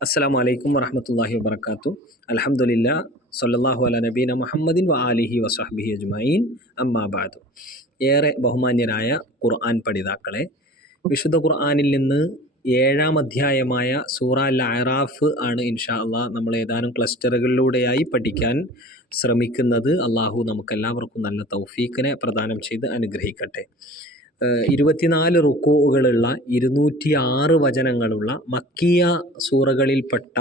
അസ്സാം വലൈക്കും വറഹമത്തല്ലാഹി വബർക്കാത്തു അലഹമുല്ല സല്ലാഹു അല നബീന മുഹമ്മദിൻ വ അലിഹി വസഹബിഹി അജ്മീൻ അമ്മാബാദു ഏറെ ബഹുമാന്യരായ ഖുർആൻ പഠിതാക്കളെ വിശുദ്ധ ഖുർആനിൽ നിന്ന് ഏഴാം അധ്യായമായ സൂറ അൽ അറാഫ് ആണ് ഇൻഷാ അള്ളാഹ് നമ്മൾ ഏതാനും ക്ലസ്റ്ററുകളിലൂടെയായി പഠിക്കാൻ ശ്രമിക്കുന്നത്. അള്ളാഹു നമുക്കെല്ലാവർക്കും നല്ല തൗഫീഖിനെ പ്രദാനം ചെയ്ത് അനുഗ്രഹിക്കട്ടെ. ഇരുപത്തിനാല് റുക്കോകളുള്ള ഇരുന്നൂറ്റി ആറ് വചനങ്ങളുള്ള മക്കിയ സൂറകളിൽപ്പെട്ട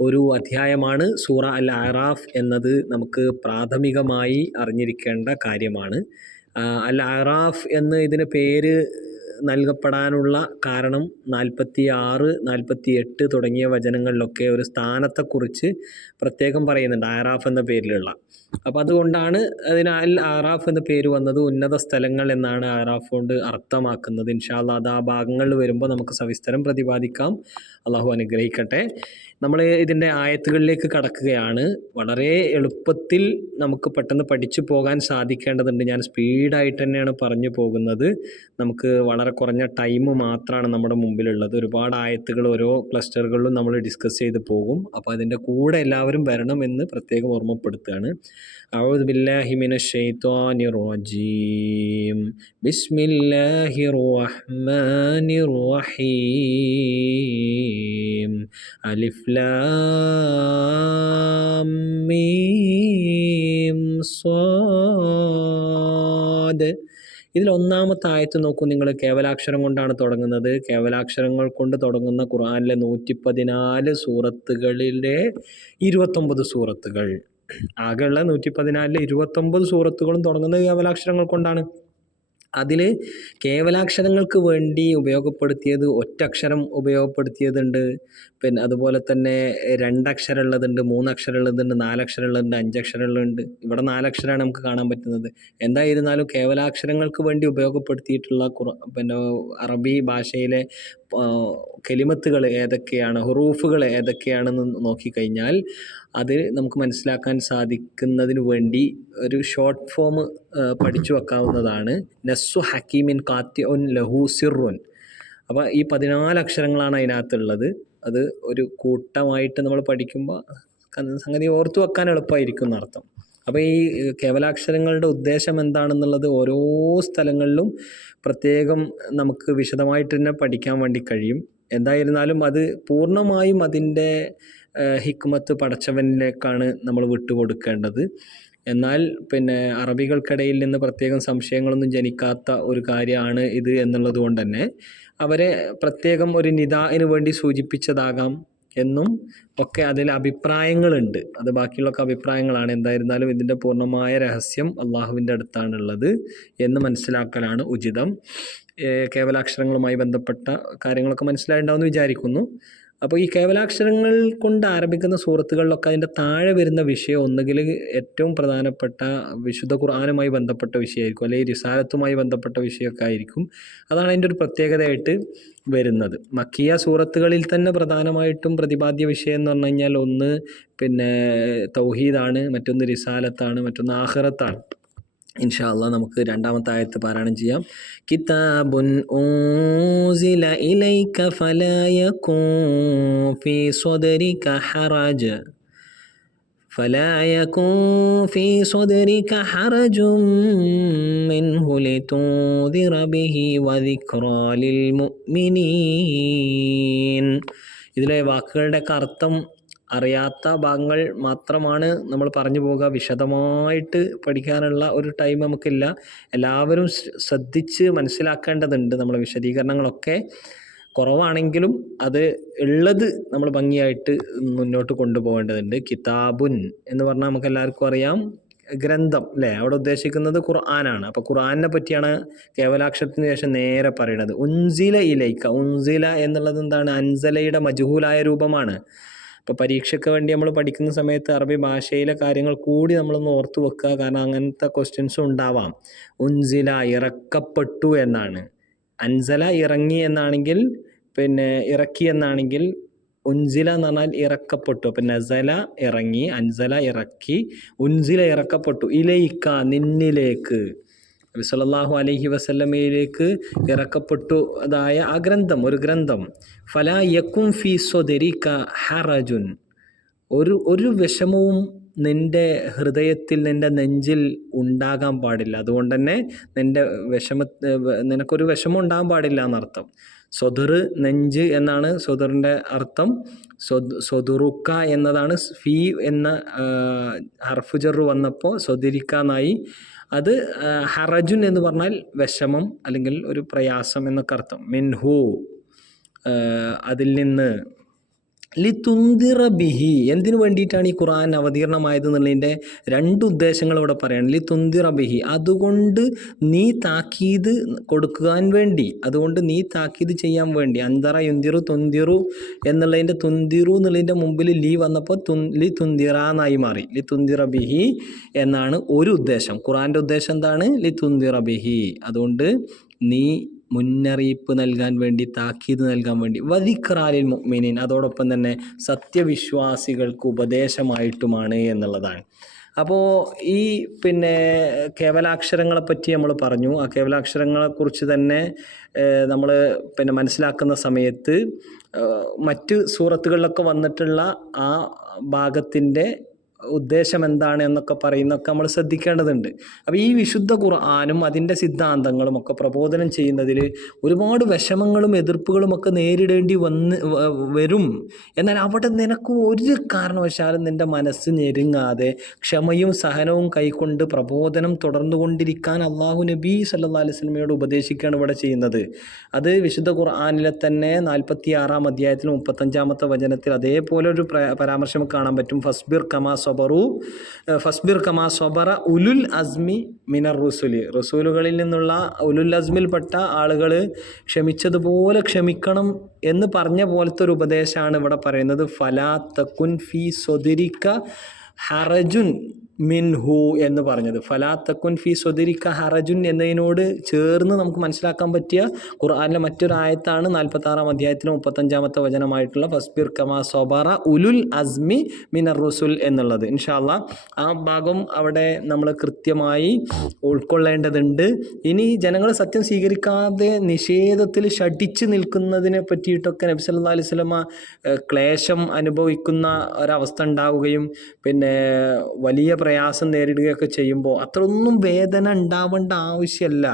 ഒരു അധ്യായമാണ് സൂറ അൽ അറാഫ് എന്നത് നമുക്ക് പ്രാഥമികമായി അറിഞ്ഞിരിക്കേണ്ട കാര്യമാണ്. അൽ അറാഫ് എന്ന് ഇതിന് പേര് നൽകപ്പെടാനുള്ള കാരണം നാൽപ്പത്തി ആറ് നാൽപ്പത്തി എട്ട് തുടങ്ങിയ വചനങ്ങളിലൊക്കെ ഒരു സ്ഥാനത്തെക്കുറിച്ച് പ്രത്യേകം പറയുന്നുണ്ട് ആറാഫ് എന്ന പേരിലുള്ള. അപ്പം അതുകൊണ്ടാണ് അതിനാൽ ആറാഫ് എന്ന പേര് വന്നത് ഉന്നത സ്ഥലങ്ങൾ എന്നാണ് ആറാഫ് കൊണ്ട് അർത്ഥമാക്കുന്നത്. ഇൻഷാല്ല അത് ആ ഭാഗങ്ങളിൽ വരുമ്പോൾ നമുക്ക് സവിസ്തരം പ്രതിപാദിക്കാം. അള്ളാഹു അനുഗ്രഹിക്കട്ടെ. നമ്മൾ ഇതിന്റെ ആയത്തുകളിലേക്ക് കടക്കുകയാണ്. വളരെ എളുപ്പത്തിൽ നമുക്ക് പെട്ടെന്ന് പഠിച്ചു പോകാൻ സാധിക്കേണ്ടതുണ്ട്. ഞാൻ സ്പീഡായിട്ട് തന്നെയാണ് പറഞ്ഞു പോകുന്നത്. നമുക്ക് വളരെ കുറഞ്ഞ ടൈം മാത്രമാണ് നമ്മുടെ മുമ്പിലുള്ളത്. ഒരുപാട് ആയത്തുകൾ ഓരോ ക്ലസ്റ്ററുകളിലും നമ്മൾ ഡിസ്കസ് ചെയ്ത് പോകും. അപ്പോൾ അതിന്റെ കൂടെ എല്ലാവരും വരണം എന്ന് പ്രത്യേകം ഓർമ്മപ്പെടുത്തുകയാണ്. أعوذ بالله من الشيطان الرجيم بسم الله الرحمن الرحيم ألف لام ميم صاد ഇതിൽ ഒന്നാമത്തെ ആയത്ത് നോക്കൂ നിങ്ങൾ കേവലാക്ഷരം കൊണ്ടാണ് തുടങ്ങുന്നത് കേവലാക്ഷരങ്ങൾ കൊണ്ട് തുടങ്ങുന്ന ഖുർആനിലെ നൂറ്റി പതിനാല് സൂറത്തുകളിലെ ഇരുപത്തൊമ്പത് സൂറത്തുകൾ ആകെയുള്ള നൂറ്റി പതിനാലിലെ ഇരുപത്തൊമ്പത് സൂറത്തുകളും തുടങ്ങുന്നത് കേവലാക്ഷരങ്ങൾ കൊണ്ടാണ്. അതിൽ കേവലാക്ഷരങ്ങൾക്ക് വേണ്ടി ഉപയോഗപ്പെടുത്തിയത് ഒറ്റക്ഷരം ഉപയോഗപ്പെടുത്തിയതുണ്ട്. പിന്നെ അതുപോലെ തന്നെ രണ്ടക്ഷരം ഉള്ളതുണ്ട് മൂന്നക്ഷരം ഉള്ളതുണ്ട് നാലക്ഷരം ഉള്ളതുണ്ട് അഞ്ചക്ഷരം ഉള്ളതുണ്ട് ഇവിടെ നാലക്ഷരമാണ് നമുക്ക് കാണാൻ പറ്റുന്നത്. എന്തായിരുന്നാലും കേവലാക്ഷരങ്ങൾക്ക് വേണ്ടി ഉപയോഗപ്പെടുത്തിയിട്ടുള്ള കുറ പിന്നെ അറബി ഭാഷയിലെ കെലിമത്തുകൾ ഏതൊക്കെയാണ് ഹുറൂഫുകൾ ഏതൊക്കെയാണെന്ന് നോക്കിക്കഴിഞ്ഞാൽ അത് നമുക്ക് മനസ്സിലാക്കാൻ സാധിക്കുന്നതിന് വേണ്ടി ഒരു ഷോർട്ട് ഫോം പഠിച്ചു വെക്കാവുന്നതാണ്. നസ്സു ഹക്കീമിൻ കാത്യുൻ ലഹു സിറുൻ അപ്പോൾ ഈ പതിനാല് അക്ഷരങ്ങളാണ് അതിനകത്തുള്ളത്. അത് ഒരു കൂട്ടമായിട്ട് നമ്മൾ പഠിക്കുമ്പോൾ സംഗതി ഓർത്തു വെക്കാൻ എളുപ്പമായിരിക്കും എന്നർത്ഥം. അപ്പോൾ ഈ കേവലാക്ഷരങ്ങളുടെ ഉദ്ദേശം എന്താണെന്നുള്ളത് ഓരോ സ്ഥലങ്ങളിലും പ്രത്യേകം നമുക്ക് വിശദമായിട്ട് തന്നെ പഠിക്കാൻ വേണ്ടി കഴിയും. എന്തായിരുന്നാലും അത് പൂർണമായും അതിന്റെ ഹിക്മത്ത് പടച്ചവനിലേക്കാണ് നമ്മൾ വിട്ടുകൊടുക്കേണ്ടത്. എന്നാൽ പിന്നെ അറബികൾക്കിടയിൽ നിന്ന് പ്രത്യേകം സംശയങ്ങളൊന്നും ജനിക്കാത്ത ഒരു കാര്യമാണ് ഇത് എന്നുള്ളത് കൊണ്ട് തന്നെ അവരെ പ്രത്യേകം ഒരു നിദാന് വേണ്ടി സൂചിപ്പിച്ചതാകാം. എന്നും ഒക്കെ അതിൽ അഭിപ്രായങ്ങളുണ്ട്. അത് ബാക്കിയുള്ളൊക്കെ അഭിപ്രായങ്ങളാണ്. എന്തായിരുന്നാലും ഇതിന്റെ പൂർണമായ രഹസ്യം അള്ളാഹുവിന്റെ അടുത്താണുള്ളത് എന്ന് മനസ്സിലാക്കലാണ് ഉചിതം. കേവലാക്ഷരങ്ങളുമായി ബന്ധപ്പെട്ട കാര്യങ്ങളൊക്കെ മനസ്സിലായിട്ടുണ്ടാവുമെന്ന് വിചാരിക്കുന്നു. അപ്പോൾ ഈ കേവലാക്ഷരങ്ങൾ കൊണ്ട് ആരംഭിക്കുന്ന സുഹൃത്തുക്കളിലൊക്കെ അതിന്റെ താഴെ വരുന്ന വിഷയം ഒന്നുകിൽ ഏറ്റവും പ്രധാനപ്പെട്ട വിശുദ്ധ ഖുർആാനുമായി ബന്ധപ്പെട്ട വിഷയമായിരിക്കും. അല്ലെങ്കിൽ റിസാലത്തുമായി ബന്ധപ്പെട്ട വിഷയമൊക്കെ ആയിരിക്കും. അതാണ് അതിന്റെ ഒരു പ്രത്യേകതയായിട്ട് വരുന്നത്. മക്കിയ സൂറത്തുകളിൽ തന്നെ പ്രധാനമായിട്ടും പ്രതിപാദ്യ വിഷയം എന്ന് പറഞ്ഞു കഴിഞ്ഞാൽ ഒന്ന് പിന്നെ തൗഹീദാണ് മറ്റൊന്ന് റിസാലത്താണ് മറ്റൊന്ന് ആഹ്റത്താണ് ഇൻഷാ നമുക്ക് രണ്ടാമത്തെ ആയത്ത് പാരായണം ചെയ്യാം. കിതാബുൻ ഊസില ഇലൈക ഫലാ فلا يكن في صدرك حرج منه لتنذر به وذكرى للمؤمنين ഇതിലെ വാക്കുകളുടെ അർത്ഥം അറിയാത്ത ഭാഗങ്ങൾ മാത്രമാണ് നമ്മൾ പറഞ്ഞു പോകുക വിശദമായിട്ട് പഠിക്കാനുള്ള ഒരു ടൈം നമുക്കില്ല എല്ലാവരും ശ്രദ്ധിച്ച് മനസ്സിലാക്കേണ്ടതുണ്ട് നമ്മളെ വിശദീകരണങ്ങളൊക്കെ കുറവാണെങ്കിലും അത് ഉള്ളത് നമ്മൾ ഭംഗിയായിട്ട് മുന്നോട്ട് കൊണ്ടുപോകേണ്ടതുണ്ട്. കിതാബുൻ എന്ന് പറഞ്ഞാൽ നമുക്ക് എല്ലാവർക്കും അറിയാം. ഗ്രന്ഥം അല്ലേ? അവിടെ ഉദ്ദേശിക്കുന്നത് ഖുർആനാണ്. അപ്പോൾ ഖുർആനെ പറ്റിയാണ് കേവലാക്ഷരത്തിന് ശേഷം നേരെ പറയുന്നത് ഉൻസില ഇലൈക്ക ഉൻസില എന്നുള്ളത് എന്താണ്? അൻസലയുടെ മജുഹൂലായ രൂപമാണ്. ഇപ്പോൾ പരീക്ഷയ്ക്ക് വേണ്ടി നമ്മൾ പഠിക്കുന്ന സമയത്ത് അറബി ഭാഷയിലെ കാര്യങ്ങൾ കൂടി നമ്മളൊന്ന് ഓർത്തു വെക്കുക. കാരണം അങ്ങനത്തെ ക്വസ്റ്റ്യൻസും ഉണ്ടാവാം. ഉൻസില ഇറക്കപ്പെട്ടു എന്നാണ്. അൻസല ഇറങ്ങി എന്നാണെങ്കിൽ പിന്നെ ഇറക്കി എന്നാണെങ്കിൽ ഉൻസില എന്ന് പറഞ്ഞാൽ ഇറക്കപ്പെട്ടു. അപ്പം നസല ഇറങ്ങി അൻസല ഇറക്കി ഉൻസില ഇറക്കപ്പെട്ടു. ഇലയിക്ക നിന്നിലേക്ക് നബി സല്ലല്ലാഹു അലൈഹി വസല്ലമയിലേക്ക് ഇറക്കപ്പെട്ടു. അതായ ആ ഗ്രന്ഥം ഒരു ഗ്രന്ഥം. ഫലാ യക്കും ഫി സ്വദരിക ഹറജുൻ. ഒരു ഒരു വിഷമവും നിന്റെ ഹൃദയത്തിൽ നിന്റെ നെഞ്ചിൽ ഉണ്ടാകാൻ പാടില്ല. അതുകൊണ്ട് തന്നെ നിന്റെ വിഷമ നിനക്കൊരു വിഷമം ഉണ്ടാകാൻ പാടില്ല എന്നർത്ഥം. സ്വതുർ നെഞ്ച് എന്നാണ് സ്വതുറിന്റെ അർത്ഥം. സ്വതുറുക്ക എന്നതാണ് ഫീ എന്ന ഹർഫുജർ വന്നപ്പോൾ സ്വതിരിക്ക അത് ഹറജുൻ എന്ന് പറഞ്ഞാൽ വിഷമം അല്ലെങ്കിൽ ഒരു പ്രയാസം എന്നൊക്കെ അർത്ഥം. മിൻഹു അതിൽ നിന്ന് ലിതുന്തിറ ബിഹി. എന്തിനു വേണ്ടിയിട്ടാണ് ഈ ഖുറാൻ അവതീർണമായത് എന്നുള്ളതിന്റെ രണ്ട് ഉദ്ദേശങ്ങൾ ഇവിടെ പറയണം. ലിതുന്തിറ ബിഹി. അതുകൊണ്ട് നീ താക്കീത് കൊടുക്കാൻ വേണ്ടി അതുകൊണ്ട് നീ താക്കീത് ചെയ്യാൻ വേണ്ടി അന്തറ യുന്തിറു തുന്തിറു എന്നുള്ളതിന്റെ തുന്തിറു എന്നുള്ളതിന്റെ മുമ്പിൽ ലീ വന്നപ്പോൾ തുൻ ലി തുന്തിറ എന്നായി മാറി. ലി തുന്തിറ ബിഹി എന്നാണ് ഒരു ഉദ്ദേശം. ഖുറാന്റെ ഉദ്ദേശം എന്താണ്? ലി തുന്തിറ ബിഹി. അതുകൊണ്ട് നീ മുന്നറിയിപ്പ് നൽകാൻ വേണ്ടി താക്കീത് നൽകാൻ വേണ്ടി. വദിക്രാലിൽ മുഅ്മിനീൻ അതോടൊപ്പം തന്നെ സത്യവിശ്വാസികൾക്ക് ഉപദേശമായിട്ടുമാണ് എന്നുള്ളതാണ്. അപ്പോൾ ഈ പിന്നെ കേവലാക്ഷരങ്ങളെ പറ്റി നമ്മൾ പറഞ്ഞു. ആ കേവലാക്ഷരങ്ങളെക്കുറിച്ച് തന്നെ നമ്മൾ പിന്നെ മനസ്സിലാക്കുന്ന സമയത്ത് മറ്റ് സൂറത്തുകളിലൊക്കെ വന്നിട്ടുള്ള ആ ഭാഗത്തിന്റെ ഉദ്ദേശം എന്താണ് എന്നൊക്കെ പറയുന്നൊക്കെ നമ്മൾ ശ്രദ്ധിക്കേണ്ടതുണ്ട്. അപ്പോൾ ഈ വിശുദ്ധ ഖുർആാനും അതിന്റെ സിദ്ധാന്തങ്ങളും ഒക്കെ പ്രബോധനം ചെയ്യുന്നതിൽ ഒരുപാട് വിഷമങ്ങളും എതിർപ്പുകളും ഒക്കെ നേരിടേണ്ടി വന്ന് വരും. എന്നാൽ അവിടെ നിനക്ക് ഒരു കാരണവശാലും നിന്റെ മനസ്സ് ഞെരുങ്ങാതെ ക്ഷമയും സഹനവും കൈക്കൊണ്ട് പ്രബോധനം തുടർന്നുകൊണ്ടിരിക്കാൻ അള്ളാഹു നബി സല്ലാ അലൈഹി സ്വലമയോട് ഉപദേശിക്കുകയാണ് ഇവിടെ ചെയ്യുന്നത്. അത് വിശുദ്ധ ഖുർആാനിലെ തന്നെ നാൽപ്പത്തി ആറാം അധ്യായത്തിൽ മുപ്പത്തഞ്ചാമത്തെ വചനത്തിൽ അതേപോലെ ഒരു പ്ര- പരാമർശം കാണാൻ പറ്റും. ഫസ്ബിർ കമാ സൊബറു ഫസ്ബിർ കമാ സബറ ഉലുൽ അസ്മി മിനർ റുസുലി റസൂലുകളിൽ നിന്നുള്ള ഉലുൽ അസ്മിൽപ്പെട്ട ആളുകൾ ക്ഷമിച്ചതുപോലെ ക്ഷമിക്കണം എന്ന് പറഞ്ഞ പോലത്തെ ഒരു ഉപദേശമാണ് ഇവിടെ പറയുന്നത്. ഫലാ തക്കുൻ ഫി സ്വതിരിക്ക ഹറജുൻ. മിൻഹു എന്ന് പറഞ്ഞത്. ഫലാ തക്കുൻ ഫി സ്വദിരിക്ക ഹറജുൻ എന്നതിനോട് ചേർന്ന് നമുക്ക് മനസ്സിലാക്കാൻ പറ്റിയ ഖുർആാനിലെ മറ്റൊരു ആയത്താണ് നാൽപ്പത്തി ആറാം അധ്യായത്തിലെ മുപ്പത്തഞ്ചാമത്തെ വചനമായിട്ടുള്ള ഫസ്ബിർ കമാ സൊബറ ഉലുൽ അസ്മി മിനർ റുസുൽ എന്നുള്ളത്. ഇൻഷാല്ല ആ ഭാഗം അവിടെ നമ്മൾ കൃത്യമായി ഉൾക്കൊള്ളേണ്ടതുണ്ട്. ഇനി ജനങ്ങൾ സത്യം സ്വീകരിക്കാതെ നിഷേധത്തിൽ ഷടിച്ച് നിൽക്കുന്നതിനെ പറ്റിയിട്ടൊക്കെ നബി സല്ലല്ലാഹു അലൈഹി വസല്ലമ ക്ലേശം അനുഭവിക്കുന്ന ഒരവസ്ഥ ഉണ്ടാവുകയും പിന്നെ വലിയ പ്രയാസം നേരിടുകയൊക്കെ ചെയ്യുമ്പോൾ അത്രയൊന്നും വേദന ഉണ്ടാവേണ്ട ആവശ്യമല്ല.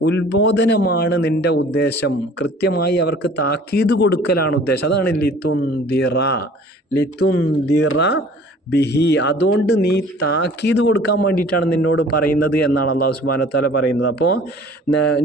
ഉത്ബോധനമാണ് നിന്റെ ഉദ്ദേശം. കൃത്യമായി അവർക്ക് താക്കീത് കൊടുക്കലാണ് ഉദ്ദേശം. അതാണ് ലിത്തുന്തിറ ലിത്തുന്തിറ ബിഹി. അതുകൊണ്ട് നീ താക്കീത് കൊടുക്കാൻ വേണ്ടിയിട്ടാണ് നിന്നോട് പറയുന്നത് എന്നാണ് അള്ളാഹു സുബാനത്താല പറയുന്നത്. അപ്പോൾ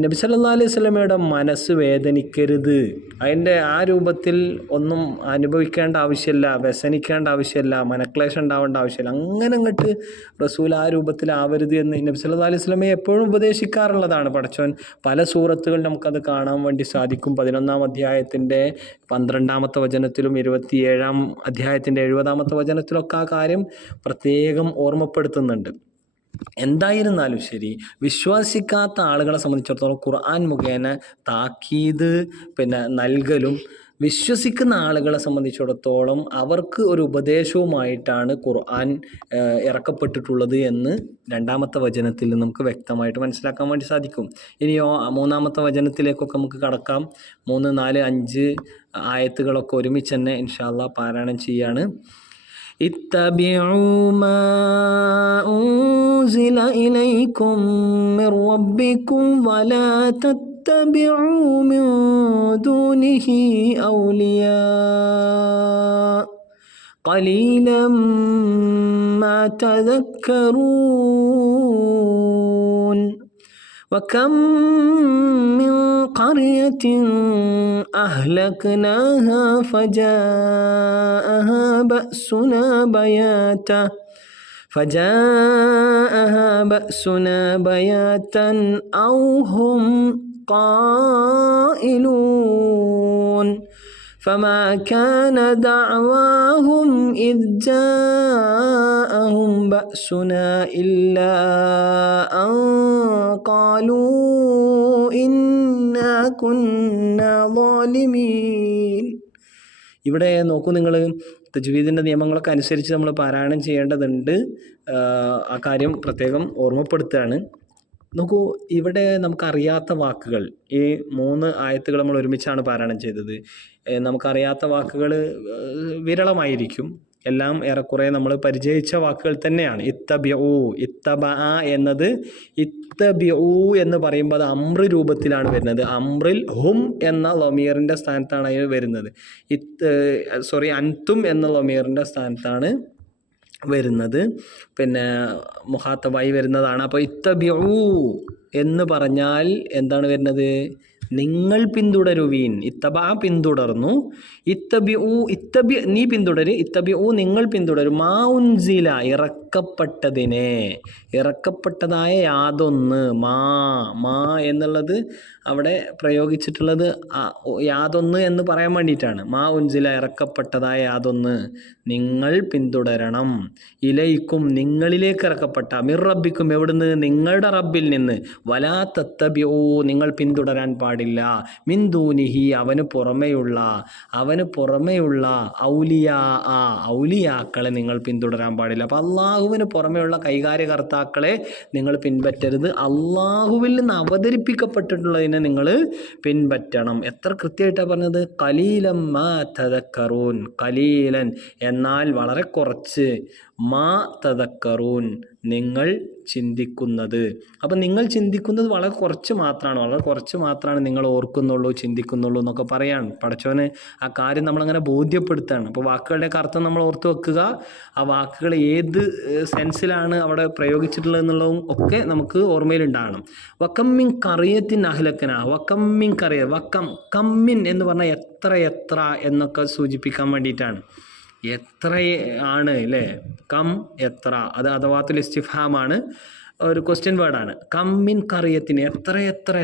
നബി സല്ലാ അലൈഹി സ്വലമയുടെ മനസ്സ് വേദനിക്കരുത്. അതിന്റെ ആ രൂപത്തിൽ ഒന്നും അനുഭവിക്കേണ്ട ആവശ്യമില്ല വ്യസനിക്കേണ്ട ആവശ്യമില്ല മനക്ലേശം ഉണ്ടാവേണ്ട ആവശ്യമില്ല. അങ്ങനെ അങ്ങോട്ട് റസൂൽ ആ രൂപത്തിലാവരുത് എന്ന് നബി സല്ലല്ലാഹു അലൈഹി സ്വലമയെ എപ്പോഴും ഉപദേശിക്കാറുള്ളതാണ് പടച്ചോൻ പല സൂറത്തുകൾ നമുക്കത് കാണാൻ വേണ്ടി സാധിക്കും. പതിനൊന്നാം അധ്യായത്തിന്റെ പന്ത്രണ്ടാമത്തെ വചനത്തിലും ഇരുപത്തിയേഴാം അധ്യായത്തിന്റെ എഴുപതാമത്തെ വചനത്തിലൊക്കെ കാര്യം പ്രത്യേകം ഓർമ്മപ്പെടുത്തുന്നുണ്ട്. എന്തായിരുന്നാലും ശരി വിശ്വസിക്കാത്ത ആളുകളെ സംബന്ധിച്ചിടത്തോളം ഖുർആൻ മുഖേന താക്കീത് പിന്നെ നൽകലും വിശ്വസിക്കുന്ന ആളുകളെ സംബന്ധിച്ചിടത്തോളം അവർക്ക് ഒരു ഉപദേശവുമായിട്ടാണ് ഖുർആൻ ഇറക്കപ്പെട്ടിട്ടുള്ളത് എന്ന് രണ്ടാമത്തെ വചനത്തിൽ നമുക്ക് വ്യക്തമായിട്ട് മനസ്സിലാക്കാൻ വേണ്ടി സാധിക്കും. ഇനിയോ മൂന്നാമത്തെ വചനത്തിലേക്കൊക്കെ നമുക്ക് കടക്കാം. മൂന്ന് നാല് അഞ്ച് ആയത്തുകളൊക്കെ ഒരുമിച്ച് തന്നെ ഇൻഷാല്ല പാരായണം ചെയ്യാണ്. اتبعوا ما أنزل إليكم من ربكم ولا تتبعوا من دونه أولياء. قليلا ما تذكرون. وكم من قرية أهلكناها فجاءها بأسنا بياتا فجاءها بأسنا بياتا أو هم قائلون فما كان دعواهم إذ جاءهم بأسنا إلا أن قالوا إنا كنا ظالمين ഇവിടെ നോക്കൂ നിങ്ങൾ തജ്വീദിൻ്റെ നിയമങ്ങളൊക്കെ അനുസരിച്ച് നമ്മൾ പാരായണം ചെയ്യേണ്ടതുണ്ട് ആഹ് ആ കാര്യം പ്രത്യേകം ഓർമ്മപ്പെടുത്തുകയാണ് നോക്കൂ ഇവിടെ നമുക്കറിയാത്ത വാക്കുകൾ ഈ മൂന്ന് ആയത്തുകൾ നമ്മൾ ഒരുമിച്ചാണ് പാരായണം ചെയ്തത്. നമുക്കറിയാത്ത വാക്കുകൾ വിരളമായിരിക്കും. എല്ലാം ഏറെക്കുറെ നമ്മൾ പരിചയിച്ച വാക്കുകൾ തന്നെയാണ്. ഇത്തബിഊ ഇത്തബ എന്നത് ഇത്തബിഊ എന്ന് പറയുമ്പോൾ അത് അമ്ര രൂപത്തിലാണ് വരുന്നത്. അമ്രിൽ ഹും എന്ന ലൊമിയറിന്റെ സ്ഥാനത്താണ് അതിന് വരുന്നത്. ഇത്ത് സോറി അൻതും എന്ന ലൊമിയറിന്റെ സ്ഥാനത്താണ് വരുന്നത്. പിന്നെ മുഹാത്തബായി വരുന്നതാണ്. അപ്പോൾ ഇത്തബിഊ എന്ന് പറഞ്ഞാൽ എന്താണ് വരുന്നത്? നിങ്ങൾ പിന്തുടരുവീൻ. ഇത്തബ പിന്തുടർന്നു. ഇത്തബി ഊ ഇത്തബി നീ പിന്തുടര്. ഊ നിങ്ങൾ പിന്തുടരും. മാ ഉൻസില ഇറക്കപ്പെട്ടതിനെ. ഇറക്കപ്പെട്ടതായ യാതൊന്ന്. മാ മാ എന്നുള്ളത് അവിടെ പ്രയോഗിച്ചിട്ടുള്ളത് യാതൊന്ന് എന്ന് പറയാൻ വേണ്ടിയിട്ടാണ്. മാ ഉൻസില ഇറക്കപ്പെട്ടതായ യാതൊന്ന്. നിങ്ങൾ പിന്തുടരണം. ഇലയിക്കും നിങ്ങളിലേക്ക് ഇറക്കപ്പെട്ട മിർ റബ്ബിക്കും എവിടുന്ന്? നിങ്ങളുടെ റബ്ബിൽ നിന്ന്. വലാ ഊ നിങ്ങൾ പിന്തുടരാൻ പാടില്ല. മിന്ദൂനിഹി അവന് പുറമെയുള്ള അവന് പുറമെയുള്ള ഔലിയാ ആ ഔലിയാക്കളെ നിങ്ങൾ പിന്തുടരാൻ പാടില്ല. അപ്പം അള്ളാഹുവിന് പുറമെയുള്ള കൈകാര്യകർത്താക്കളെ നിങ്ങൾ പിൻപറ്റരുത്. അള്ളാഹുവിൽ നിന്ന് അവതരിപ്പിക്കപ്പെട്ടിട്ടുള്ളതിനെ നിങ്ങൾ പിൻപറ്റണം. എത്ര കൃത്യമായിട്ടാണ് പറഞ്ഞത്? കലീലം മാ തദക്കറൂൻ. കലീലൻ എന്നാൽ വളരെ കുറച്ച് മാ തദക്കറൂൻ. നിങ്ങൾ ചിന്തിക്കുന്നത്. അപ്പം നിങ്ങൾ ചിന്തിക്കുന്നത് വളരെ കുറച്ച് മാത്രമാണ്. വളരെ കുറച്ച് മാത്രമാണ് നിങ്ങൾ ഓർക്കുന്നുള്ളൂ ചിന്തിക്കുന്നുള്ളൂ എന്നൊക്കെ പറയാണ് പഠിച്ചവന് ആ കാര്യം നമ്മളങ്ങനെ ബോധ്യപ്പെടുത്തുകയാണ് അപ്പോൾ വാക്കുകളുടെ അർത്ഥം നമ്മൾ ഓർത്ത് വെക്കുക. ആ വാക്കുകൾ ഏത് സെൻസിലാണ് അവിടെ പ്രയോഗിച്ചിട്ടുള്ളത് എന്നുള്ളതും ഒക്കെ നമുക്ക് ഓർമ്മയിലുണ്ടാകണം വക്കമ്മിൻ കറിയത്തിൻ അഹ്ലക്കന. വക്കമ്മിൻ കറിയ. വക്കം കമ്മിൻ എന്ന് പറഞ്ഞാൽ എത്ര എത്ര എന്നൊക്കെ സൂചിപ്പിക്കാൻ വേണ്ടിയിട്ടാണ്. എത്ര ആണ് അല്ലേ കം എത്ര അത് അഥവാത്തിൽ ഇസ്തിഫാമാണ്. ഒരു ക്വസ്റ്റ്യൻ വേർഡാണ് കമ്മിൻ കറിയത്തിന് എത്ര എത്ര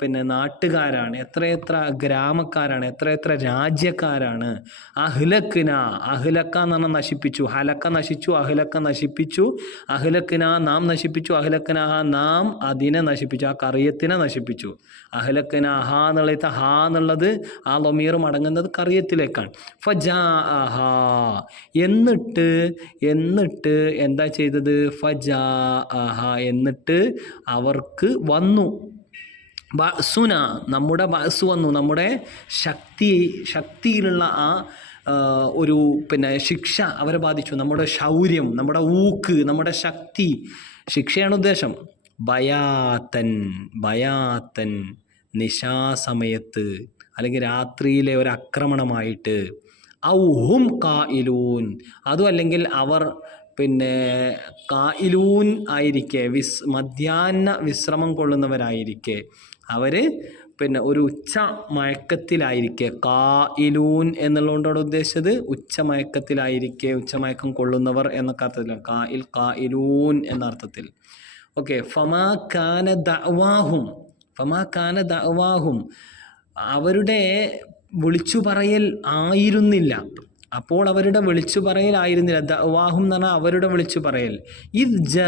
പിന്നെ നാട്ടുകാരാണ് എത്ര എത്ര ഗ്രാമക്കാരാണ് എത്ര എത്ര രാജ്യക്കാരാണ്. അഹ്ലക്കിന അഹ്ലക്ക എന്ന് പറഞ്ഞാൽ നശിപ്പിച്ചു. ഹലക്ക നശിച്ചു അഹ്ലക്ക നശിപ്പിച്ചു. അഹ്ലക്കിന നാം നശിപ്പിച്ചു. അഹ്ലക്കിന നാം അതിനെ നശിപ്പിച്ചു. ആ കറിയത്തിനെ നശിപ്പിച്ചു. അഹ്ലക്കിന ഹ എന്നുള്ളത് ഹ എന്നുള്ളത് ആ ലൊമീർ മടങ്ങുന്നത് കറിയത്തിലേക്കാണ്. ഫജാ അഹാ എന്നിട്ട് എന്നിട്ട് എന്താ ചെയ്തത്? ഫജാ അഹ എന്നിട്ട് അവർക്ക് വന്നു. ബസുന നമ്മുടെ ബസ് വന്നു. നമ്മുടെ ശക്തി ശക്തിയിലുള്ള ആ ആ, ഒരു പിന്നെ ശിക്ഷ അവരെ ബാധിച്ചു. നമ്മുടെ ശൗര്യം നമ്മുടെ ഊക്ക് നമ്മുടെ ശക്തി. ശിക്ഷയാണ് ഉദ്ദേശം. ഭയാത്തൻ ഭയാത്തൻ നിശാസമയത്ത് അല്ലെങ്കിൽ രാത്രിയിലെ ഒരു ആക്രമണമായിട്ട്. ഔഹും കായിലൂൻ. അതും അല്ലെങ്കിൽ അവർ പിന്നെ കായിലൂൻ ആയിരിക്കെ വിസ് മധ്യാഹ്ന വിശ്രമം കൊള്ളുന്നവരായിരിക്കെ. അവർ പിന്നെ ഒരു ഉച്ച മയക്കത്തിലായിരിക്കെ. കായിലൂൻ എന്നുള്ളതുകൊണ്ടാണ് ഉദ്ദേശിച്ചത് ഉച്ച മയക്കത്തിലായിരിക്കെ ഉച്ചമയക്കം കൊള്ളുന്നവർ എന്നൊക്കെ അർത്ഥത്തിലാണ്. കായിൽ കായിലൂൻ എന്ന അർത്ഥത്തിൽ. ഓക്കെ ഫമാ കാന ദവാഹും ഫമാ കാന ദവാഹും അവരുടെ വിളിച്ചു പറയൽ ആയിരുന്നില്ല. അപ്പോൾ അവരുടെ വിളിച്ചു പറയലായിരുന്നില്ല ദവാഹും എന്ന് പറഞ്ഞാൽ അവരുടെ വിളിച്ചു പറയൽ ഇത്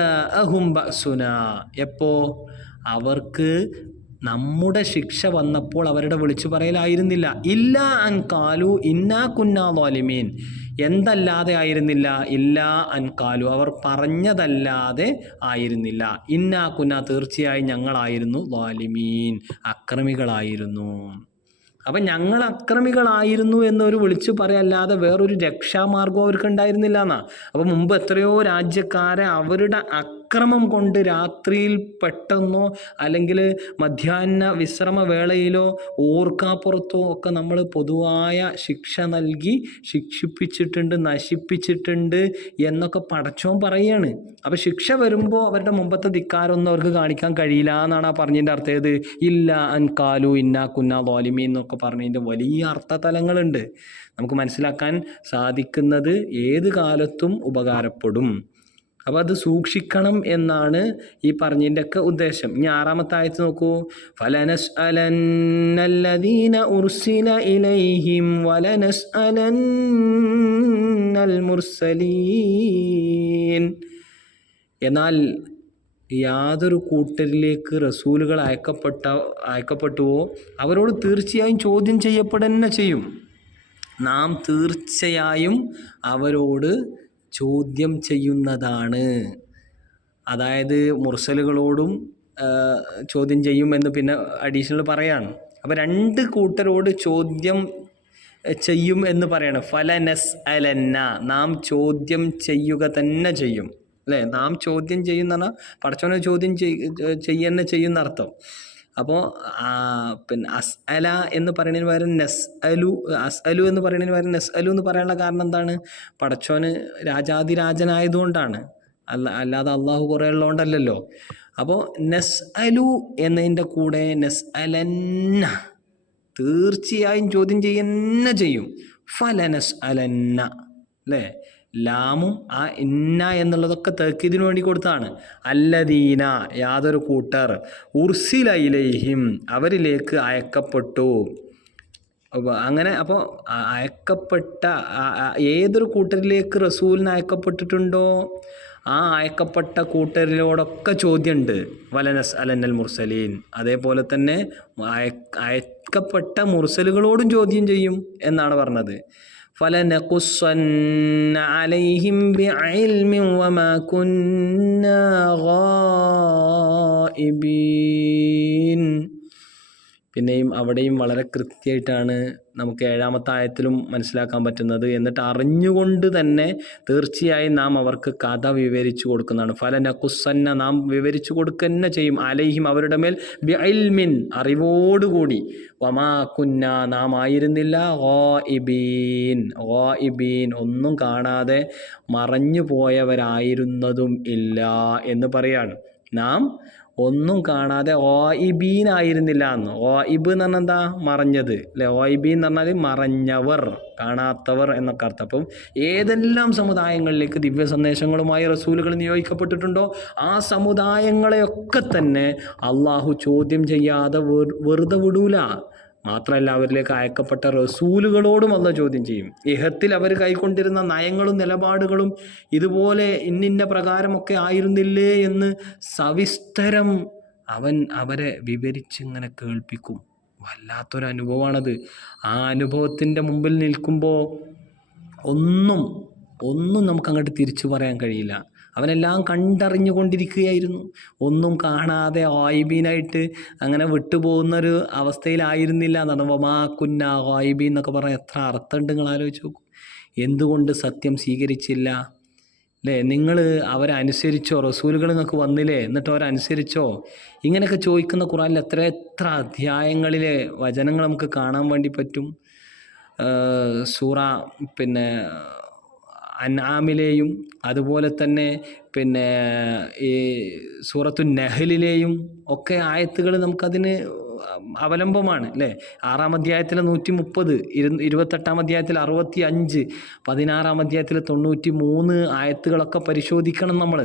എപ്പോ? അവർക്ക് നമ്മുടെ ശിക്ഷ വന്നപ്പോൾ അവരുടെ വിളിച്ചു പറയലായിരുന്നില്ല ഇല്ല അൻ കാലു ഇന്നാ കുന്നാ വാലിമീൻ എന്തല്ലാതെ ആയിരുന്നില്ല? ഇല്ല അൻ കാലു അവർ പറഞ്ഞതല്ലാതെ ആയിരുന്നില്ല. ഇന്നാ കുന്ന തീർച്ചയായും ഞങ്ങളായിരുന്നു വാലിമീൻ അക്രമികളായിരുന്നു. അപ്പം ഞങ്ങൾ അക്രമികളായിരുന്നു എന്നൊരു വിളിച്ചു പറയല്ലാതെ വേറൊരു രക്ഷാമാർഗം അവർക്ക് ഉണ്ടായിരുന്നില്ല എന്നാ. അപ്പം മുമ്പ് എത്രയോ രാജ്യക്കാരെ അവരുടെ അക്രമം കൊണ്ട് രാത്രിയിൽ പെട്ടെന്നോ അല്ലെങ്കിൽ മധ്യാഹ്ന വിശ്രമ വേളയിലോ ഓർക്കാപ്പുറത്തോ ഒക്കെ നമ്മൾ പൊതുവായ ശിക്ഷ നൽകി ശിക്ഷിപ്പിച്ചിട്ടുണ്ട് നശിപ്പിച്ചിട്ടുണ്ട് എന്നൊക്കെ പടച്ചോൻ പറയാണ്. അപ്പം ശിക്ഷ വരുമ്പോൾ അവരുടെ മുമ്പത്തെ ധിക്കാരൊന്നും അവർക്ക് കാണിക്കാൻ കഴിയില്ല എന്നാണ് ആ പറഞ്ഞതിന്റെ അർത്ഥം. ഏത്? ഇല്ല അൻ കാലു ഇന്ന കുന്ന വാലിമി എന്നൊക്കെ പറഞ്ഞതിന്റെ വലിയ അർത്ഥതലങ്ങളുണ്ട്. നമുക്ക് മനസ്സിലാക്കാൻ സാധിക്കുന്നത് ഏത് കാലത്തും ഉപകാരപ്പെടും. അപ്പോൾ അത് സൂക്ഷിക്കണം എന്നാണ് ഈ പറഞ്ഞതിന്റെ ഒക്കെ ഉദ്ദേശം. ഇനി ആറാമത്തെ ആയത്ത് നോക്കൂ. ഫലനസ് അലന്നല്ലദീന ഉർസില ഇലൈഹിം വലനസ് അലന്നൽ മുർസലീൻ. എന്നാൽ യാതൊരു കൂട്ടരിലേക്ക് റസൂലുകൾ അയക്കപ്പെട്ട അയക്കപ്പെട്ടുവോ? അവരോട് തീർച്ചയായും ചോദ്യം ചെയ്യപ്പെടുക ചെയ്യും. നാം തീർച്ചയായും അവരോട് ചോദ്യം ചെയ്യുന്നതാണ്. അതായത് മുർസലുകളോടും ചോദ്യം ചെയ്യും എന്ന് പിന്നെ അഡീഷണൽ പറയാണ്. അപ്പോൾ രണ്ട് കൂട്ടരോട് ചോദ്യം ചെയ്യും എന്ന് പറയാണ്. ഫലനസ് അലന്ന നാം ചോദ്യം ചെയ്യുക തന്നെ ചെയ്യും. അല്ലേ? നാം ചോദ്യം ചെയ്യുന്ന പറഞ്ഞാൽ പടച്ചോനെ ചോദ്യം ചെയ്- ചെയ്യുന്ന ചെയ്യുന്ന അർത്ഥം അപ്പോൾ പിന്നെ അസ് അല എന്ന് പറയുന്നതിന് പകരം നെസ് അലു അസ് അലു എന്ന് പറയുന്നതിന് പകരം നെസ് അലു എന്ന് പറയാനുള്ള കാരണം എന്താണ്? പടച്ചോന് രാജാതിരാജനായതുകൊണ്ടാണ്. അല്ല അല്ലാതെ അള്ളാഹു കുറേ ഉള്ളതുകൊണ്ടല്ലല്ലോ. അപ്പോൾ നെസ് അലു എന്നതിന്റെ കൂടെ നെസ് അലന്ന തീർച്ചയായും ചോദ്യം ചെയ്യുന്ന ചെയ്യും. ഫലനസ് അലന്ന അല്ലേ? ലാമും ആ ഇന്ന എന്നുള്ളതൊക്കെ തെക്കിതിനു വേണ്ടി കൊടുത്താണ് അല്ലദീന യാതൊരു കൂട്ടർ ഉർസിലയിലേഹിം അവരിലേക്ക് അയക്കപ്പെട്ടു. അങ്ങനെ അപ്പോൾ അയക്കപ്പെട്ട ഏതൊരു കൂട്ടരിലേക്ക് റസൂലിന് അയക്കപ്പെട്ടിട്ടുണ്ടോ? ആ അയക്കപ്പെട്ട കൂട്ടരിലോടൊക്കെ ചോദ്യമുണ്ട് വലനസ് അലന്നൽ മുർസലീൻ. അതേപോലെ തന്നെ അയ- അയക്കപ്പെട്ട മുർസലുകളോടും ചോദ്യം ചെയ്യും എന്നാണ് പറഞ്ഞത്. فلنقصن عليهم بعلم وما كنا غائبين. പിന്നെയും അവിടെയും വളരെ കൃത്യമായിട്ടാണ് നമുക്ക് ഏഴാമത്തെ ആയത്തിലും മനസ്സിലാക്കാൻ പറ്റുന്നത്. എന്നിട്ട് അറിഞ്ഞുകൊണ്ട് തന്നെ തീർച്ചയായും നാം അവർക്ക് കഥ വിവരിച്ചു കൊടുക്കുന്നതാണ്. ഫലന കുസന്ന നാം വിവരിച്ചു കൊടുക്കുക ചെയ്യും. അലൈഹിം അവരുടെ മേൽ ബിഅൽമിൻ അറിവോടുകൂടി. വമാ കുന്ന നാം ആയിരുന്നില്ല. ഓ ഇബീൻ ഓ ഇബീൻ ഒന്നും കാണാതെ മറഞ്ഞു പോയവരായിരുന്നതും ഇല്ല എന്ന് പറയാണ്. നാം ഒന്നും കാണാതെ ഓയിബീൻ ആയിരുന്നില്ല എന്ന് ഓയിബ് എന്ന് പറഞ്ഞാൽ എന്താ മറഞ്ഞത്. അല്ലെ? ഓയിബീൻ എന്ന് പറഞ്ഞാൽ മറഞ്ഞവർ കാണാത്തവർ എന്നൊക്കെ അർത്ഥം. അപ്പം ഏതെല്ലാം സമുദായങ്ങളിലേക്ക് ദിവ്യ സന്ദേശങ്ങളുമായി റസൂലുകൾ നിയോഗിക്കപ്പെട്ടിട്ടുണ്ടോ? ആ സമുദായങ്ങളെയൊക്കെ തന്നെ അള്ളാഹു ചോദ്യം ചെയ്യാതെ വെറുതെ വിടൂല. മാത്രമല്ല അവരിലേക്ക് അയക്കപ്പെട്ട റസൂലുകളോടും അല്ല ചോദ്യം ചെയ്യും. ഇഹത്തിൽ അവർ കൈക്കൊണ്ടിരുന്ന നയങ്ങളും നിലപാടുകളും ഇതുപോലെ ഇന്നിന്ന പ്രകാരമൊക്കെ ആയിരുന്നില്ലേ എന്ന് സവിസ്തരം അവൻ അവരെ വിവരിച്ചിങ്ങനെ കേൾപ്പിക്കും. വല്ലാത്തൊരു അനുഭവമാണത്. ആ അനുഭവത്തിന്റെ മുമ്പിൽ നിൽക്കുമ്പോൾ ഒന്നും ഒന്നും നമുക്കങ്ങോട്ട് തിരിച്ചു പറയാൻ കഴിയില്ല. അവനെല്ലാം കണ്ടറിഞ്ഞുകൊണ്ടിരിക്കുകയായിരുന്നു. ഒന്നും കാണാതെ ഓയിബീനായിട്ട് അങ്ങനെ വിട്ടുപോകുന്നൊരു അവസ്ഥയിലായിരുന്നില്ല എന്നാണ്. വമാ കുന്ന ഓയിബീൻ എന്നൊക്കെ പറഞ്ഞാൽ എത്ര അർത്ഥമുണ്ട് നിങ്ങൾ ആലോചിച്ച് നോക്കും. എന്തുകൊണ്ട് സത്യം സ്വീകരിച്ചില്ല? അല്ലേ? നിങ്ങൾ അവരനുസരിച്ചോ? റസൂലുകൾ നിങ്ങൾക്ക് വന്നില്ലേ? എന്നിട്ട് അവരനുസരിച്ചോ? ഇങ്ങനെയൊക്കെ ചോദിക്കുന്ന ഖുറാനിൽ എത്ര എത്ര അധ്യായങ്ങളിലെ വചനങ്ങൾ നമുക്ക് കാണാൻ വേണ്ടി പറ്റും? സൂറ പിന്നെ അൻആമിലെയും അതുപോലെ തന്നെ പിന്നെ ഈ സൂറത്തു നെഹലിലെയും ഒക്കെ ആയത്തുകൾ നമുക്കതിന് അവലംബമാണ് അല്ലേ? ആറാം അധ്യായത്തിലെ നൂറ്റി മുപ്പത് ഇരു ഇരുപത്തെട്ടാം അധ്യായത്തിൽ അറുപത്തി അഞ്ച് പതിനാറാം അധ്യായത്തിൽ തൊണ്ണൂറ്റി മൂന്ന് ആയത്തുകളൊക്കെ പരിശോധിക്കണം നമ്മൾ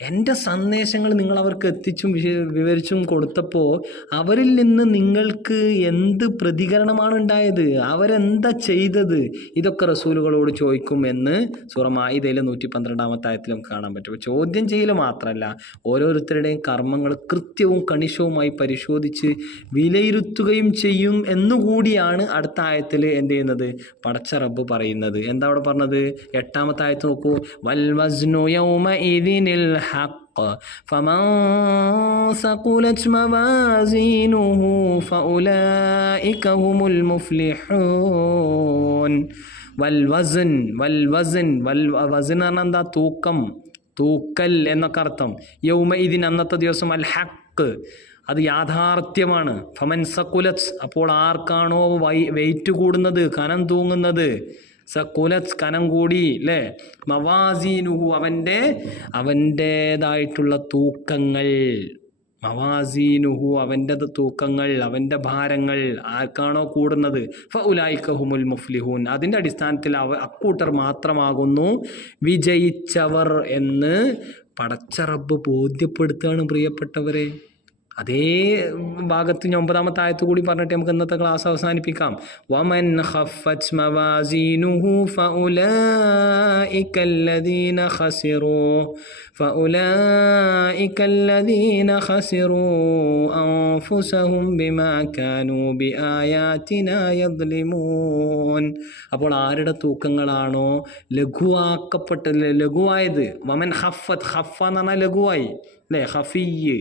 എന്റെ സന്ദേശങ്ങൾ നിങ്ങൾ അവർക്ക് എത്തിച്ചും വിവരിച്ചും കൊടുത്തപ്പോൾ അവരിൽ നിന്ന് നിങ്ങൾക്ക് എന്ത് പ്രതികരണമാണ് ഉണ്ടായത്? അവരെന്താ ചെയ്തത്? ഇതൊക്കെ റസൂലുകളോട് ചോദിക്കും എന്ന് സുറമായിതയിലെ നൂറ്റി പന്ത്രണ്ടാമത്തെ ആയത്തിൽ കാണാൻ പറ്റും. ചോദ്യം ചെയ്യൽ മാത്രമല്ല ഓരോരുത്തരുടെയും കർമ്മങ്ങൾ കൃത്യവും കണിശവുമായി പരിശോധിച്ച് വിലയിരുത്തുകയും ചെയ്യും എന്നുകൂടിയാണ് അടുത്ത ആയത്തിൽ എന്ത് ചെയ്യുന്നത്? പടച്ച റബ്ബ് പറയുന്നത്. എന്താ അവിടെ പറഞ്ഞത്? എട്ടാമത്തെ ആയത്ത് നോക്കൂ. വൽ വസ്നു الحق فمن ثقلت موازينه فأولئك هم المفلحون والوزن والوزن والوزن എന്ന് പറഞ്ഞാൽ എന്താ തൂക്കം തൂക്കൽ എന്നൊക്കെ അർത്ഥം യൗമ ഇതിന് അന്നത്തെ ദിവസം അൽ ഹക്ക് അത് യാഥാർത്ഥ്യമാണ് ഫമൻ സക്കുലത്ത് അപ്പോൾ ആർക്കാണോ വൈ വെയിറ്റ് കൂടുന്നത് കനം തൂങ്ങുന്നത് സക്കുലത്ത് കനം കൂടി അല്ലേ മവാസീനുഹു അവന്റെ അവന്റേതായിട്ടുള്ള തൂക്കങ്ങൾ. മവാസീനുഹു അവന്റെ തൂക്കങ്ങൾ അവന്റെ ഭാരങ്ങൾ ആർക്കാണോ കൂടുന്നത്? ഫ ഉലായിക്കഹുമുൽ മുഫ്ലിഹൂൻ. അതിന്റെ അടിസ്ഥാനത്തിൽ അവ അക്കൂട്ടർ മാത്രമാകുന്നു. വിജയിച്ചവർ എന്ന് പടച്ചറബ് ബോധ്യപ്പെടുത്തുകയാണ് പ്രിയപ്പെട്ടവരെ. അതേ ഭാഗത്ത് ഇനി ഒമ്പതാമത്തെ ആയത്ത് കൂടി പറഞ്ഞിട്ട് നമുക്ക് ഇന്നത്തെ ക്ലാസ് അവസാനിപ്പിക്കാം വമൻ ഖഫത് മവാസീനുഹു ഫഉലൈക الذين خسروا فأولئك الذين خسروا أنفسهم بما كانوا بآياتنا يظلمون അപ്പോൾ ആരുടെ തൂക്കങ്ങളാണോ ലഘുവാക്കപ്പെട്ട ലഘുവായത് വമൻ ഹഫത്ത് ഹഫ എന്ന് പറഞ്ഞാൽ ലഘുവായി അല്ലേ ഹഫിയ്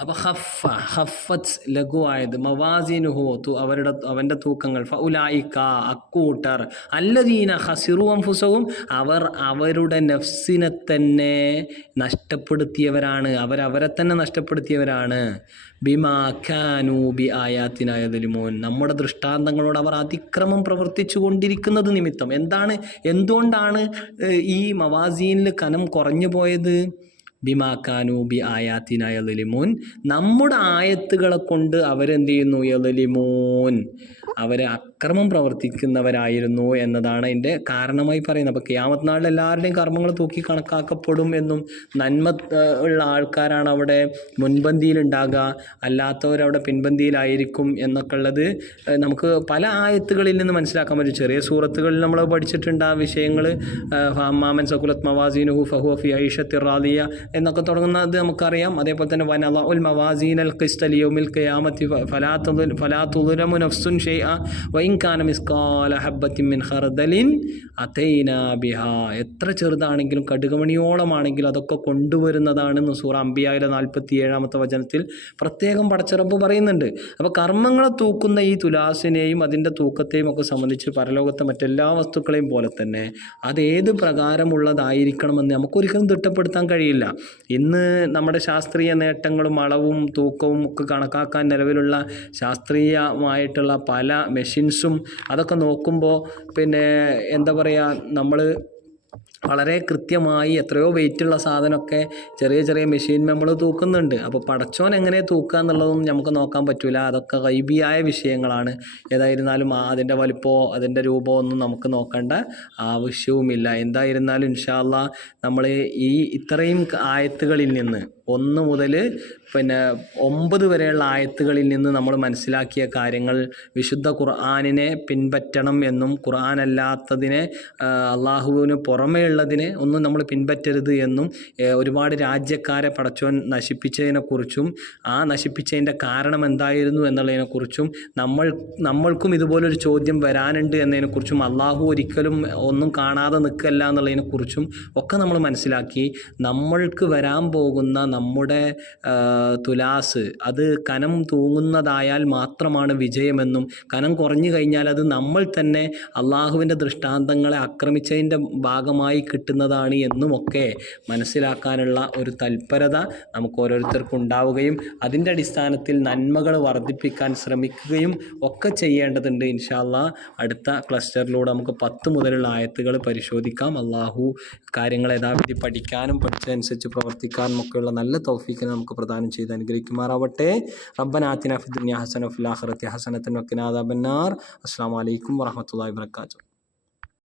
അപ്പോൾ ഹഫ ഹഫത്ത് ലഘുവായത് മവാസിനുഹു അവരുടെ അവന്റെ തൂക്കങ്ങൾ. ഫൗലായിക്ക അക്കൂട്ടർ. അല്ലദീന ഹസിറു അംഫുസവും അവർ അവരുടെ നഫ്സിനെ തന്നെ നഷ്ടപ്പെടുത്തിയവരാണ്. അവരവരെ തന്നെ നഷ്ടപ്പെടുത്തിയവരാണ്. ബിമാ ഖാനൂബി ആയാത്തിനായതിലുമോൻ ആയാത്തിനായ നമ്മുടെ ദൃഷ്ടാന്തങ്ങളോട് അവർ അതിക്രമം പ്രവർത്തിച്ചു കൊണ്ടിരിക്കുന്നത് നിമിത്തം. എന്താണ്? എന്തുകൊണ്ടാണ് ഈ മവാസീനിൽ കനം കുറഞ്ഞു പോയത്? ബിമാക്കാനു ബി ആയാത്തിന യലിമൂൻ. നമ്മുടെ ആയത്തുകളെ കൊണ്ട് അവരെന്ത് ചെയ്യുന്നു? യലിമൂൻ. അവരെ അക്രമം പ്രവർത്തിക്കുന്നവരായിരുന്നു എന്നതാണ് അതിന്റെ കാരണമായി പറയുന്നത്. അപ്പോൾ ക്യാമത്ത് നാളിൽ എല്ലാവരുടെയും കർമ്മങ്ങൾ തൂക്കി കണക്കാക്കപ്പെടും എന്നും നന്മ ഉള്ള ആൾക്കാരാണ് അവിടെ മുൻപന്തിയിലുണ്ടാകുക. അല്ലാത്തവരവിടെ പിൻപന്തിയിലായിരിക്കും എന്നൊക്കെ ഉള്ളത് നമുക്ക് പല ആയത്തുകളിൽ നിന്ന് മനസ്സിലാക്കാൻ പറ്റും. ചെറിയ സൂറത്തുകളിൽ നമ്മൾ പഠിച്ചിട്ടുണ്ട് ആ വിഷയങ്ങൾ മാമൻ സകുലത്ത് മവാസീനുഹു ഫഹു ഫി ഐഷത്തി റാദിയ എന്നൊക്കെ തുടങ്ങുന്നത് നമുക്കറിയാം. അതേപോലെ തന്നെ വനല ഉൽ മവാസീൻ അൽ ക്രിസ്റ്റലിയോമിൽ കയാമത്തി ഫലാത്തുലമു നഫ്സുൻ ഷെയ്അ എത്ര ചെറുതാണെങ്കിലും കടുകമണിയോളമാണെങ്കിലും അതൊക്കെ കൊണ്ടുവരുന്നതാണെന്ന് സൂറ അമ്പിയായിലെ നാൽപ്പത്തി ഏഴാമത്തെ വചനത്തിൽ പ്രത്യേകം പടച്ചിറപ്പ് പറയുന്നുണ്ട്. അപ്പോൾ കർമ്മങ്ങളെ തൂക്കുന്ന ഈ തുലാസിനെയും അതിന്റെ തൂക്കത്തെയും ഒക്കെ സംബന്ധിച്ച് പരലോകത്തെ മറ്റെല്ലാ വസ്തുക്കളെയും പോലെ തന്നെ അത് ഏത് പ്രകാരമുള്ളതായിരിക്കണമെന്ന് നമുക്കൊരിക്കലും തിട്ടപ്പെടുത്താൻ കഴിയില്ല. ഇന്ന് നമ്മുടെ ശാസ്ത്രീയ നേട്ടങ്ങളും അളവും തൂക്കവും ഒക്കെ കണക്കാക്കാൻ നിലവിലുള്ള ശാസ്ത്രീയമായിട്ടുള്ള പല മെഷീൻസും അതൊക്കെ നോക്കുമ്പോൾ പിന്നെ എന്താ പറയുക നമ്മൾ വളരെ കൃത്യമായി എത്രയോ വെയിറ്റുള്ള സാധനമൊക്കെ ചെറിയ ചെറിയ മെഷീൻ നമ്മൾ തൂക്കുന്നുണ്ട്. അപ്പോൾ പടച്ചോൻ എങ്ങനെ തൂക്കുക എന്നുള്ളതൊന്നും നമുക്ക് നോക്കാൻ പറ്റില്ല അതൊക്കെ കൈബിയായ വിഷയങ്ങളാണ്. ഏതായിരുന്നാലും അതിന്റെ വലിപ്പമോ അതിന്റെ രൂപമോ ഒന്നും നമുക്ക് നോക്കേണ്ട ആവശ്യവുമില്ല. എന്തായിരുന്നാലും ഇൻഷാല്ല നമ്മൾ ഈ ഇത്രയും ആയത്തുകളിൽ നിന്ന് ഒന്ന് മുതൽ പിന്നെ ഒമ്പത് വരെയുള്ള ആയത്തുകളിൽ നിന്ന് നമ്മൾ മനസ്സിലാക്കിയ കാര്യങ്ങൾ വിശുദ്ധ ഖുർആാനിനെ പിൻപറ്റണം എന്നും ആ, അള്ളാഹുവിന് പുറമേ ഉള്ളതിനെ ഒന്നും നമ്മൾ പിൻപറ്റരുത് എന്നും ഒരുപാട് രാജ്യക്കാരെ പടച്ചോൻ നശിപ്പിച്ചതിനെക്കുറിച്ചും ആ നശിപ്പിച്ചതിന്റെ കാരണം എന്തായിരുന്നു എന്നുള്ളതിനെക്കുറിച്ചും നമ്മൾ നമ്മൾക്കും ഇതുപോലൊരു ചോദ്യം വരാനുണ്ട് എന്നതിനെക്കുറിച്ചും അള്ളാഹു ഒരിക്കലും ഒന്നും കാണാതെ നിൽക്കല്ല എന്നുള്ളതിനെക്കുറിച്ചും ഒക്കെ നമ്മൾ മനസ്സിലാക്കി നമ്മൾക്ക് വരാൻ പോകുന്ന നമ്മുടെ തുലാസ് അത് കനം തൂങ്ങുന്നതായാൽ മാത്രമാണ് വിജയമെന്നും കനം കുറഞ്ഞു കഴിഞ്ഞാൽ അത് നമ്മൾ തന്നെ അള്ളാഹുവിന്റെ ദൃഷ്ടാന്തങ്ങളെ ആക്രമിച്ചതിന്റെ ഭാഗമായി കിട്ടുന്നതാണ് എന്നുമൊക്കെ മനസ്സിലാക്കാനുള്ള ഒരു തൽപരത നമുക്ക് ഓരോരുത്തർക്കും ഉണ്ടാവുകയും അതിന്റെ അടിസ്ഥാനത്തിൽ നന്മകൾ വർദ്ധിപ്പിക്കാൻ ശ്രമിക്കുകയും ഒക്കെ ചെയ്യേണ്ടതുണ്ട്. ഇൻഷാല്ല അടുത്ത ക്ലസ്റ്ററിലൂടെ നമുക്ക് പത്ത് മുതലുള്ള ആയത്തുകൾ പരിശോധിക്കാം. അള്ളാഹു കാര്യങ്ങൾ യഥാവിധി പഠിക്കാനും പഠിച്ചതനുസരിച്ച് പ്രവർത്തിക്കാനും ഒക്കെയുള്ള നല്ല തൗഫീക്കിനെ നമുക്ക് പ്രദാനം ചെയ്ത് അനുഗ്രഹിക്കുമാറാവട്ടെ. റബ്ബനാത്തിന ഫിദുനിയ ഹസന ഫിൽ ആഖിറത്തി ഹസനത്തൻ വഖിന അദാബന്നാർ അസ്സലാമു അലൈക്കും വറഹ്മത്തുള്ളാഹി വബറകാതുഹു